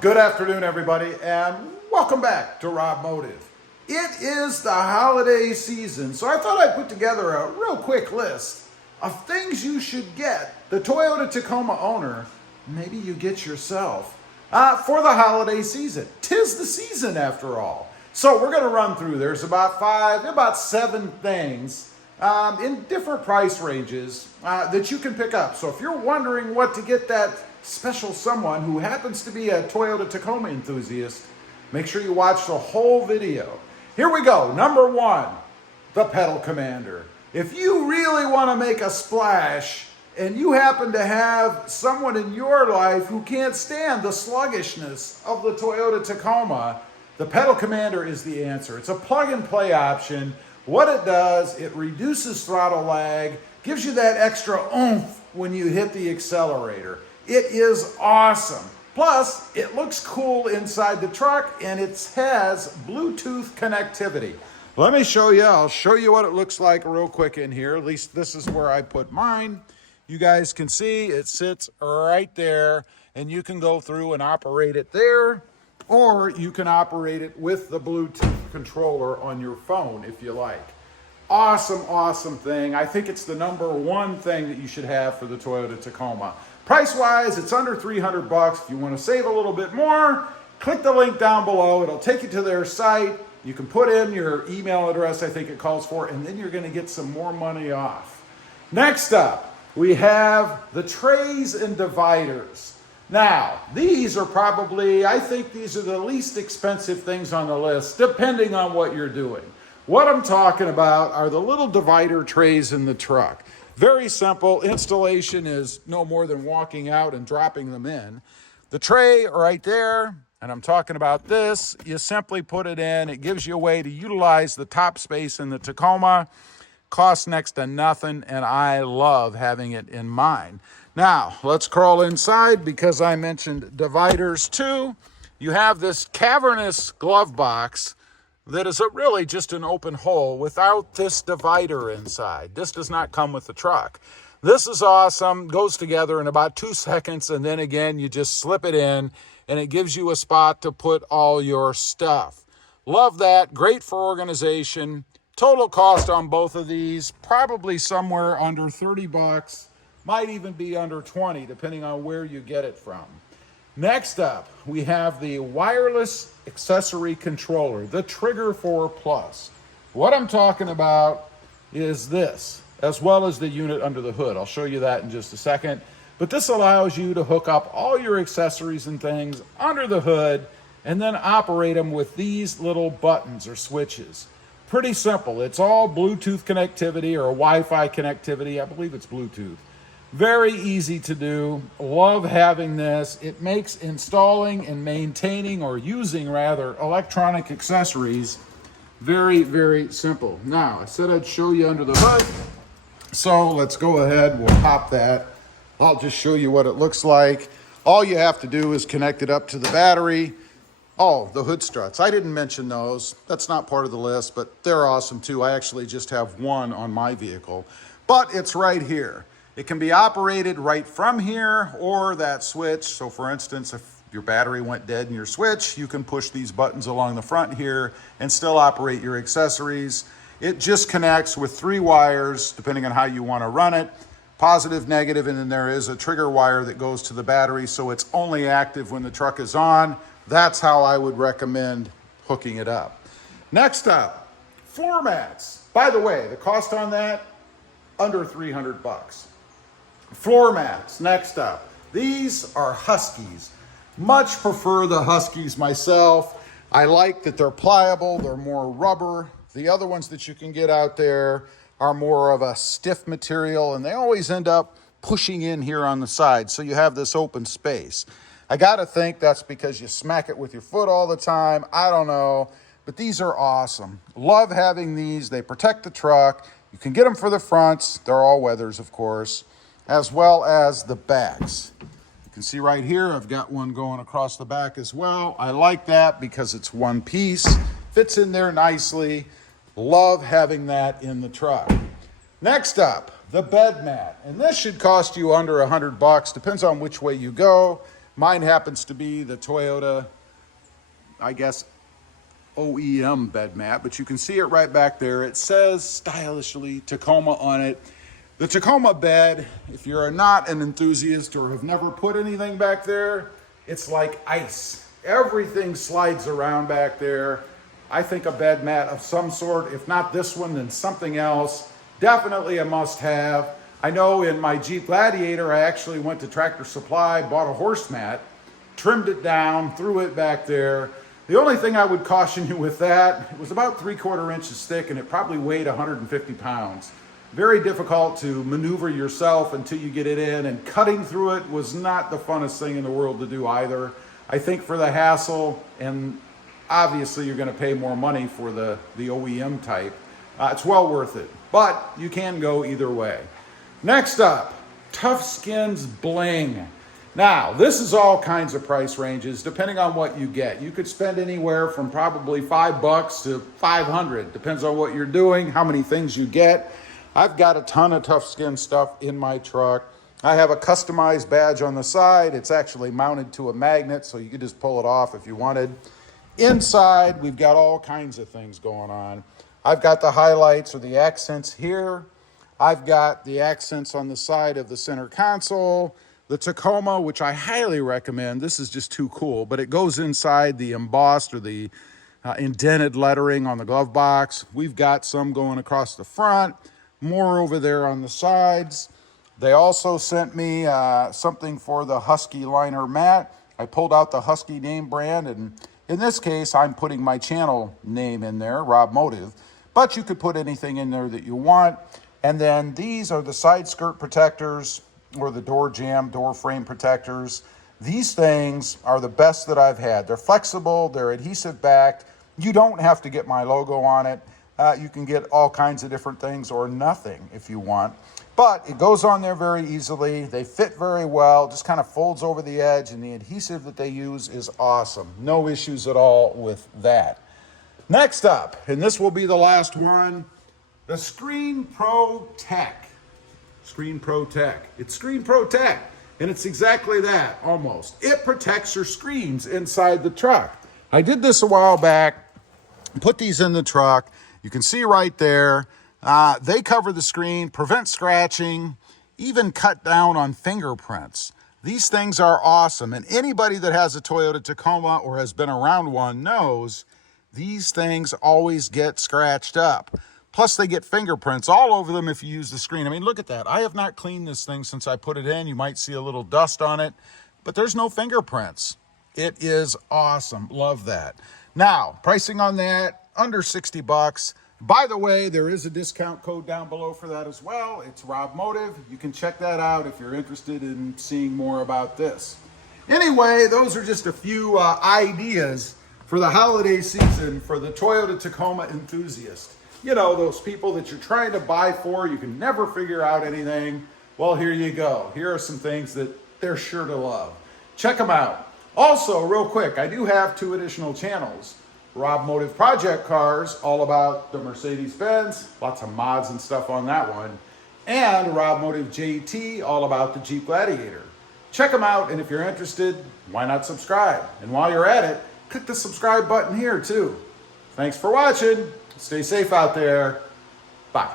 Good afternoon, everybody, and welcome back to Robmotive. It is the holiday season, so I thought I'd put together a real quick list of things you should get, the Toyota Tacoma owner, maybe you get yourself, for the holiday season. 'Tis the season, after all. So we're going to run through. There's about seven things in different price ranges that you can pick up. So if you're wondering what to get that special someone who happens to be a Toyota Tacoma enthusiast, make sure you watch the whole video. Here we go. Number one, the Pedal Commander. If you really want to make a splash and you happen to have someone in your life who can't stand the sluggishness of the Toyota Tacoma, the Pedal Commander is the answer. It's a plug-and-play option. What it does, it reduces throttle lag, gives you that extra oomph when you hit the accelerator. It is awesome. Plus, it looks cool inside the truck, and it has Bluetooth connectivity. Let me show you. I'll show you what it looks like real quick in here. At least this is where I put mine. You guys can see it sits right there, and you can go through and operate it there, or you can operate it with the Bluetooth controller on your phone if you like. Awesome, awesome thing. I think it's the number one thing that you should have for the Toyota Tacoma. Price-wise, it's under $300. If you want to save a little bit more, click the link down below. It'll take you to their site. You can put in your email address, I think it calls for, and then you're going to get some more money off. Next up, we have the trays and dividers. Now, these are probably, I think these are the least expensive things on the list, depending on what you're doing. What I'm talking about are the little divider trays in the truck. Very simple. Installation is no more than walking out and dropping them in. The tray right there, and I'm talking about this, you simply put it in. It gives you a way to utilize the top space in the Tacoma. Costs next to nothing, and I love having it in mine. Now, let's crawl inside because I mentioned dividers too. You have this cavernous glove box that is really just an open hole without this divider inside. This does not come with the truck. This is awesome, goes together in about 2 seconds, and then again, you just slip it in, and it gives you a spot to put all your stuff. Love that, great for organization. Total cost on both of these, probably somewhere under 30 bucks, might even be under 20, depending on where you get it from. Next up, we have the wireless accessory controller, the Trigger 4 Plus. What I'm talking about is this, as well as the unit under the hood. I'll show you that in just a second. But this allows you to hook up all your accessories and things under the hood and then operate them with these little buttons or switches. Pretty simple. It's all Bluetooth connectivity or Wi-Fi connectivity. I believe it's Bluetooth. Very easy to do. Love having this. It makes installing and maintaining, or using rather, electronic accessories very, very simple. Now, I said I'd show you under the hood, so let's go ahead. We'll pop that. I'll just show you what it looks like. All you have to do is connect it up to the battery. Oh, the hood struts. I didn't mention those. That's not part of the list, but they're awesome too. I actually just have one on my vehicle, but it's right here. It can be operated right from here or that switch. So for instance, if your battery went dead in your switch, you can push these buttons along the front here and still operate your accessories. It just connects with 3 wires, depending on how you want to run it. Positive, negative, and then there is a trigger wire that goes to the battery, so it's only active when the truck is on. That's how I would recommend hooking it up. Next up, floor mats. By the way, the cost on that, under 300 bucks. Floor mats, next up. These are Huskies. Much prefer the Huskies myself. I like that they're pliable, they're more rubber. The other ones that you can get out there are more of a stiff material, and they always end up pushing in here on the side, so you have this open space. I gotta think that's because you smack it with your foot all the time. I don't know, but these are awesome. Love having these. They protect the truck. You can get them for the fronts. They're all weathers, of course, as well as the backs. You can see right here, I've got one going across the back as well. I like that because it's one piece, fits in there nicely. Love having that in the truck. Next up, the bed mat. And this should cost you under 100 bucks, depends on which way you go. Mine happens to be the Toyota, I guess, OEM bed mat, but you can see it right back there. It says stylishly Tacoma on it. The Tacoma bed, if you're not an enthusiast or have never put anything back there, it's like ice. Everything slides around back there. I think a bed mat of some sort, if not this one, then something else, definitely a must-have. I know in my Jeep Gladiator, I actually went to Tractor Supply, bought a horse mat, trimmed it down, threw it back there. The only thing I would caution you with that, it was about 3/4 inches thick and it probably weighed 150 pounds. Very difficult to maneuver yourself until you get it in, and cutting through it was not the funnest thing in the world to do either. I think for the hassle, and obviously you're going to pay more money for the OEM type, it's well worth it, but you can go either way. Next up, Tough Skins Bling. Now, this is all kinds of price ranges depending on what you get. You could spend anywhere from probably $5 to $500. Depends on what you're doing, how many things you get. I've got a ton of Tough Skin stuff in my truck. I have a customized badge on the side. It's actually mounted to a magnet, so you could just pull it off if you wanted. Inside, we've got all kinds of things going on. I've got the highlights or the accents here. I've got the accents on the side of the center console. The Tacoma, which I highly recommend. This is just too cool, but it goes inside the embossed or the indented lettering on the glove box. We've got some going across the front, more over there on the sides. They also sent me something for the Husky liner mat. I pulled out the Husky name brand, and in this case, I'm putting my channel name in there, Robmotive, but you could put anything in there that you want. And then these are the side skirt protectors, or the door jamb, door frame protectors. These things are the best that I've had. They're flexible, they're adhesive backed. You don't have to get my logo on it. You can get all kinds of different things or nothing if you want. But it goes on there very easily. They fit very well, just kind of folds over the edge, and the adhesive that they use is awesome. No issues at all with that. Next up, and this will be the last one, the Screen Protect. Screen Protect. It's Screen Protect, and it's exactly that, almost. It protects your screens inside the truck. I did this a while back, put these in the truck. You can see right there, they cover the screen, prevent scratching, even cut down on fingerprints. These things are awesome, and anybody that has a Toyota Tacoma or has been around one knows these things always get scratched up. Plus, they get fingerprints all over them if you use the screen. I mean, look at that. I have not cleaned this thing since I put it in. You might see a little dust on it, but there's no fingerprints. It is awesome. Love that. Now, pricing on that, under 60 bucks. By the way, there is a discount code down below for that as well. It's Robmotive. You can check that out if you're interested in seeing more about this. Anyway, those are just a few ideas for the holiday season for the Toyota Tacoma enthusiast. You know, those people that you're trying to buy for, you can never figure out anything. Well, here you go. Here are some things that they're sure to love. Check them out. Also, real quick, I do have 2 additional channels. Robmotive Project Cars, all about the Mercedes-Benz, lots of mods and stuff on that one. And Robmotive JT, all about the Jeep Gladiator. Check them out, and if you're interested, why not subscribe? And while you're at it, click the subscribe button here too. Thanks for watching. Stay safe out there. Bye.